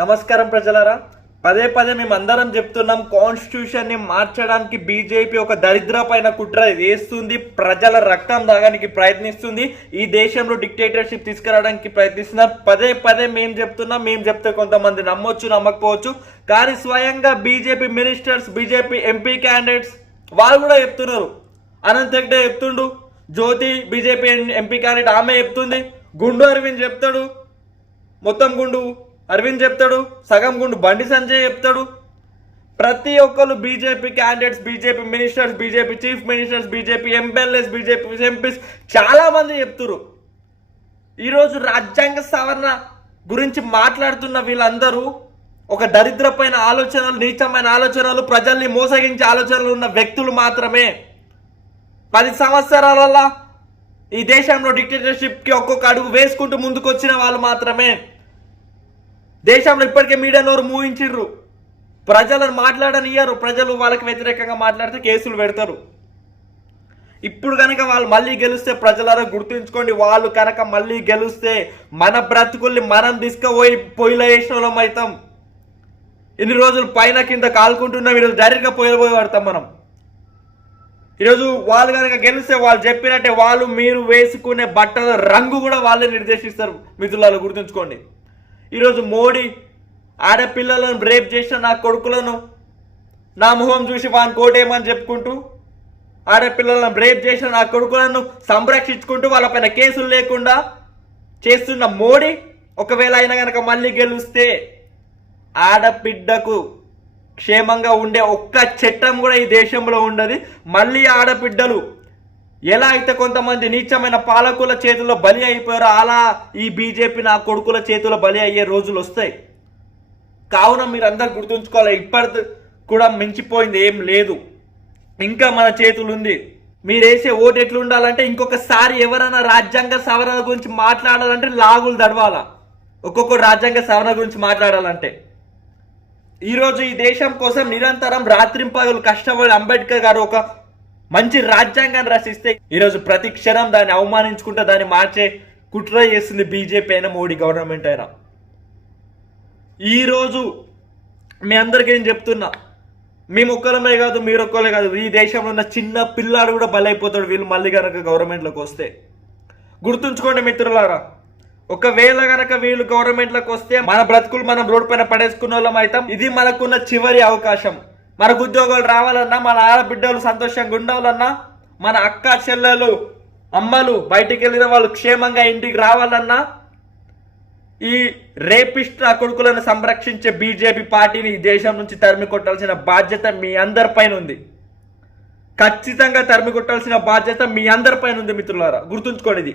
నమస్కారం ప్రజలారా. పదే పదే మేము అందరం చెప్తున్నాం కాన్స్టిట్యూషన్ని మార్చడానికి బీజేపీ ఒక దరిద్ర పైన కుట్ర వేస్తుంది ప్రజల రక్తం దాగానికి ప్రయత్నిస్తుంది ఈ దేశంలో డిక్టేటర్షిప్ తీసుకురావడానికి ప్రయత్నిస్తున్నారు. పదే పదే మేము చెప్తున్నాం మేము చెప్తే కొంతమంది నమ్మొచ్చు నమ్మకపోవచ్చు. కానీ స్వయంగా BJP ministers BJP MP candidates వాళ్ళు కూడా చెప్తున్నారు. అనంత్ హెగ్డే చెప్తుండు జ్యోతి బీజేపీ ఎంపీ క్యాండిడేట్ ఆమె చెప్తుంది గుండు అరవింద్ చెప్తాడు మొత్తం గుండు. అరవింద్ చెప్తాడు సగం గుండు బండి సంజయ్ చెప్తాడు. ప్రతి ఒక్కరు BJP candidates BJP ministers BJP chief ministers BJP MPLs BJP MPs చాలా మంది చెప్తున్నారు ఈరోజు రాజ్యాంగ సవరణ గురించి మాట్లాడుతున్న వీళ్ళందరూ ఒక దరిద్రపైన ఆలోచనలు నీచమైన ఆలోచనలు ప్రజల్ని మోసగించే ఆలోచనలు ఉన్న వ్యక్తులు మాత్రమే. పది సంవత్సరాలలో ఈ దేశంలో డిక్టేటర్షిప్కి ఒక్కొక్క అడుగు వేసుకుంటూ ముందుకు వచ్చిన వాళ్ళు మాత్రమే. దేశంలో ఇప్పటికే మీడియా నోరు మూయించిర్రు. ప్రజలను మాట్లాడనియ్యరు. ప్రజలు వాళ్ళకి వ్యతిరేకంగా మాట్లాడితే కేసులు పెడతారు. ఇప్పుడు కనుక వాళ్ళు మళ్ళీ గెలిస్తే ప్రజలారా గుర్తుంచుకోండి. వాళ్ళు కనుక మళ్ళీ గెలిస్తే మన బ్రతుకుల్ని మనం తీసుకుపోయి పొయ్యిలో వేసిన వాళ్ళం అవుతాం. ఇన్ని రోజులు పైన కింద కాలుకుంటున్నాం ఈరోజు డైరెక్ట్గా పొయ్యిలో పోయి పడతాం మనం. ఈరోజు వాళ్ళు కనుక గెలిస్తే వాళ్ళు చెప్పినట్టే వాళ్ళు మీరు వేసుకునే బట్టల రంగు కూడా వాళ్ళే నిర్దేశిస్తారు. మిథులాలు గుర్తుంచుకోండి. ఈరోజు మోడీ ఆడపిల్లలను రేప్ చేసిన నా కొడుకులను నా మొహం చూసి వాని కోటేమని చెప్పుకుంటూ ఆడపిల్లలను రేప్ చేసిన నా కొడుకులను సంరక్షించుకుంటూ వాళ్ళపైన కేసులు లేకుండా చేస్తున్న మోడీ ఒకవేళ అయినా కనుక మళ్ళీ గెలిస్తే ఆడబిడ్డకు క్షేమంగా ఉండే ఒక్క చట్టం కూడా ఈ దేశంలో ఉండదు. మళ్ళీ ఆడబిడ్డలు ఎలా అయితే కొంతమంది నీచమైన పాలకుల చేతుల్లో బలి అయిపోయారో అలా ఈ బీజేపీ నా కొడుకుల చేతుల్లో బలి అయ్యే రోజులు వస్తాయి. కావున మీరు అందరు గుర్తుంచుకోవాలి ఇప్పటి కూడా మించిపోయింది ఏం లేదు. ఇంకా మన చేతులు ఉంది మీరు వేసే ఓటు ఎట్లా ఉండాలంటే ఇంకొకసారి ఎవరైనా రాజ్యాంగ సవరణ గురించి మాట్లాడాలంటే లాగులు దడవాల ఒక్కొక్క రాజ్యాంగ సవరణ గురించి మాట్లాడాలంటే. ఈరోజు ఈ దేశం కోసం నిరంతరం రాత్రింపగలు కష్టపడి అంబేద్కర్ గారు ఒక మంచి రాజ్యాంగాన్ని రచిస్తే ఈరోజు ప్రతి క్షణం దాన్ని అవమానించుకుంటే దాన్ని మార్చే కుట్ర చేస్తుంది బీజేపీ అయినా మోడీ గవర్నమెంట్ అయినా. ఈరోజు మీ అందరికీ నేను చెప్తున్నా మేము ఒక్కరమే కాదు మీరు ఒక్కరే కాదు ఈ దేశంలో ఉన్న చిన్న పిల్లాడు కూడా బలైపోతాడు వీళ్ళు మళ్ళీ కనుక గవర్నమెంట్లోకి వస్తే. గుర్తుంచుకోండి మిత్రులారా ఒకవేళ గనక వీళ్ళు గవర్నమెంట్లోకి వస్తే మన బ్రతుకులు మనం రోడ్డు పైన పడేసుకున్న వాళ్ళం అవుతాం. ఇది మనకున్న చివరి అవకాశం. మనకు ఉద్యోగాలు రావాలన్నా మన ఆడబిడ్డలు సంతోషంగా ఉండాలన్నా మన అక్క చెల్లెలు అమ్మలు బయటికి వెళ్ళిన వాళ్ళు క్షేమంగా ఇంటికి రావాలన్నా ఈ రేపిస్ట్ నా కొడుకులను సంరక్షించే బీజేపీ పార్టీని ఈ దేశం నుంచి తరిమి కొట్టాల్సిన బాధ్యత మీ అందరిపైన ఉంది. ఖచ్చితంగా తరిమి కొట్టాల్సిన బాధ్యత మీ అందరిపైన ఉంది మిత్రులారా. గుర్తుంచుకోండి ఇది.